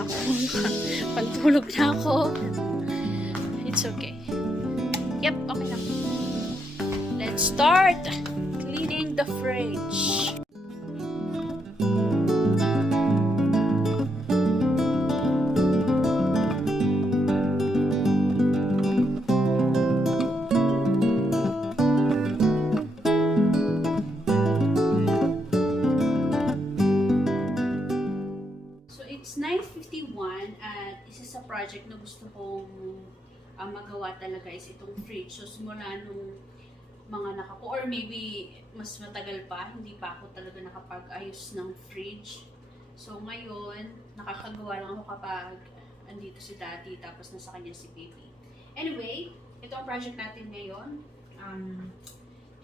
na ako. Pantulog na ako. It's okay. Yep, okay lang. Let's start cleaning the fridge. It's 9:51 at isa sa project na gusto kong magawa talaga is itong fridge. So simula nung mga or maybe mas matagal pa, hindi pa ako talaga nakapag-ayos ng fridge. So ngayon, nakakagawa lang ako kapag andito si daddy tapos nasa kanya si baby. Anyway, ito ang project natin ngayon.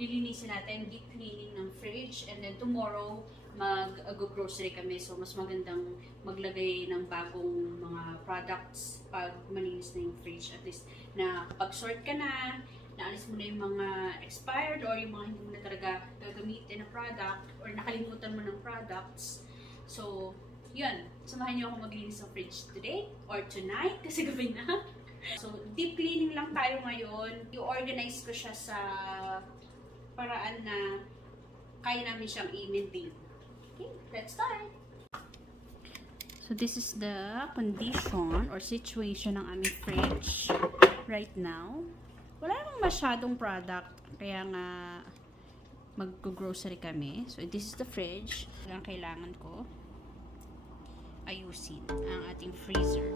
Lilinisin natin, deep cleaning ng fridge, and then tomorrow mag-grocery kami, so mas magandang maglagay ng bagong mga products pag malinis na yung fridge. At least na kapag sort ka na, naalis mo na yung mga expired or yung mga hindi mo na talaga gagamitin na product or nakalimutan mo ng products. So yun, samahan niyo ako maglinis ng fridge today or tonight kasi gabi na. So deep cleaning lang tayo ngayon. I-organize ko siya sa paraan na kaya namin siyang i-maintain. Okay, let's start! So this is the condition or situation ng aming fridge right now. Wala namang masyadong product, kaya nga mag-grocery kami. So this is the fridge. Ang kailangan ko ayusin ang ating freezer.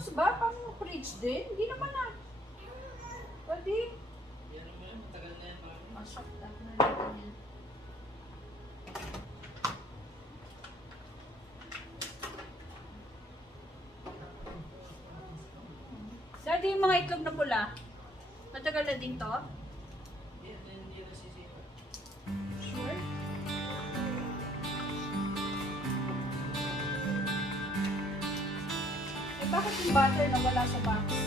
Box ba? Pang fridge din? Hindi naman na. Pwede? Yan naman, matagal na yan. Masok na yan. Daddy, yung mga itlog na pula. Matagal na din to? Hindi na sisipa. Sure? Bakit yung butter na wala sa box? Okay.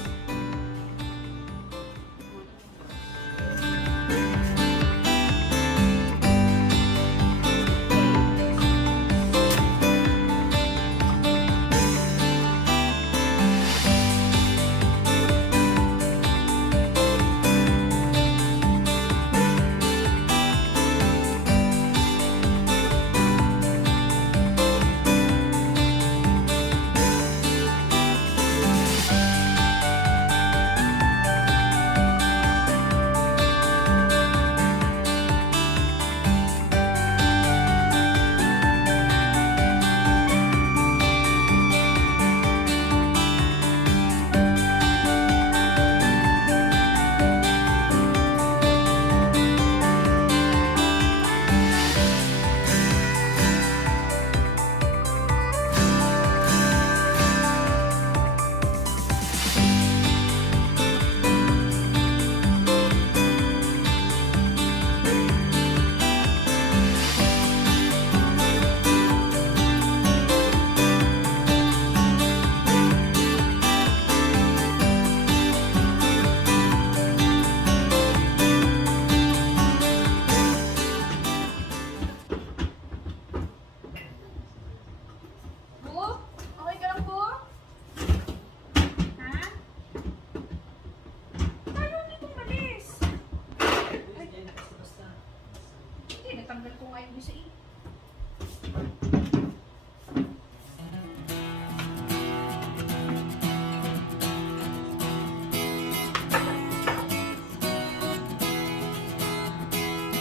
tanggal ko nga yung bisa eh.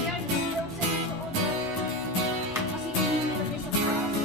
Yan, yung sa suot. Kasi hindi mo nilagay sa taas.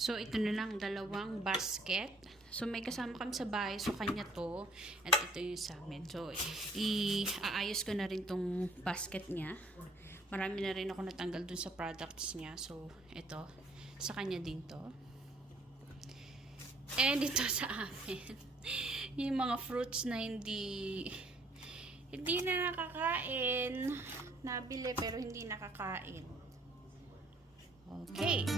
So, ito na lang, dalawang basket. So, may kasama kami sa bahay. So, kanya to. At ito yung sa amin. So, iaayos ko na rin tong basket niya. Marami na rin ako natanggal dun sa products niya. So, ito. Sa kanya din to. And ito sa amin. Yung mga fruits na hindi na nakakain. Nabili pero hindi nakakain. Okay.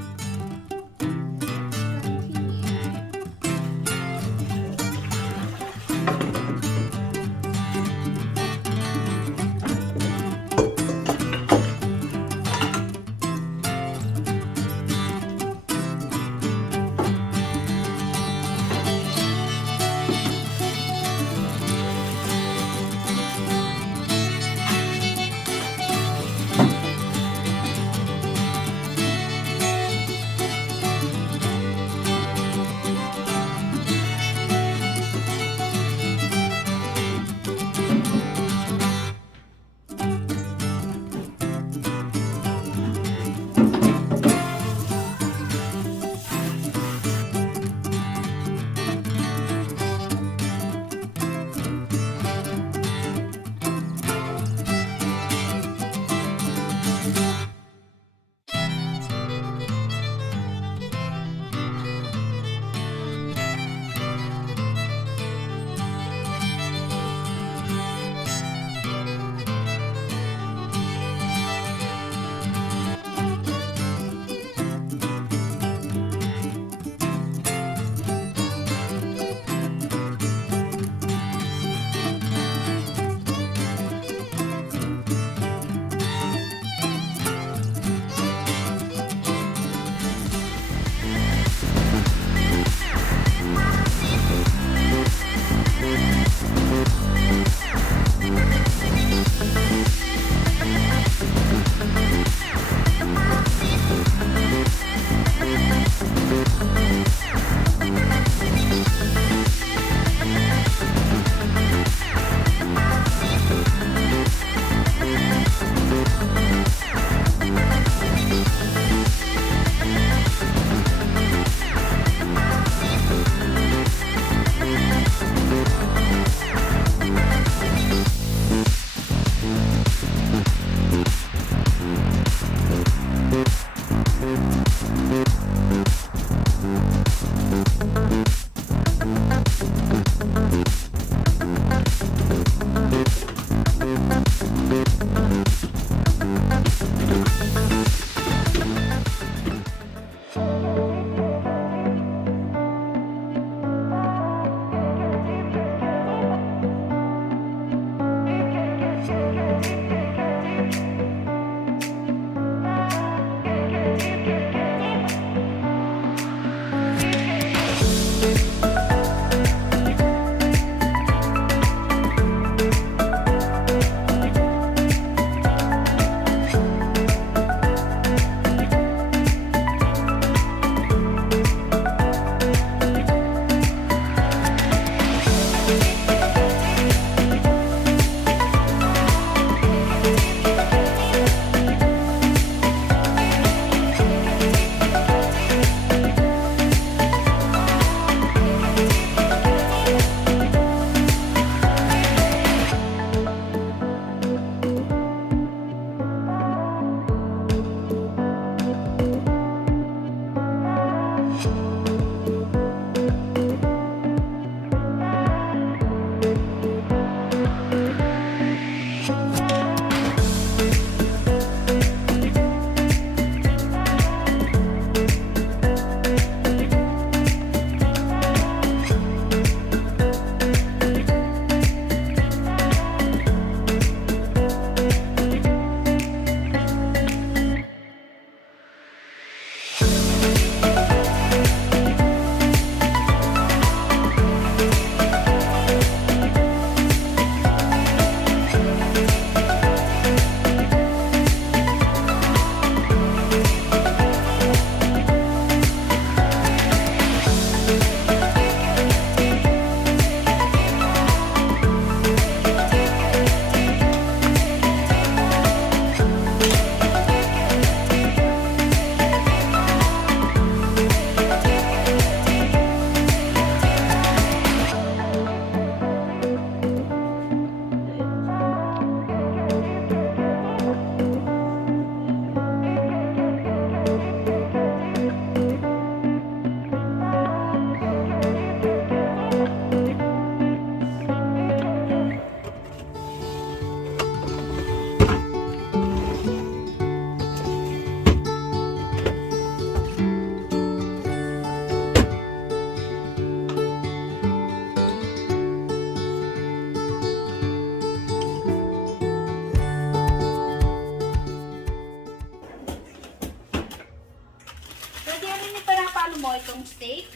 steak.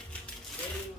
Pero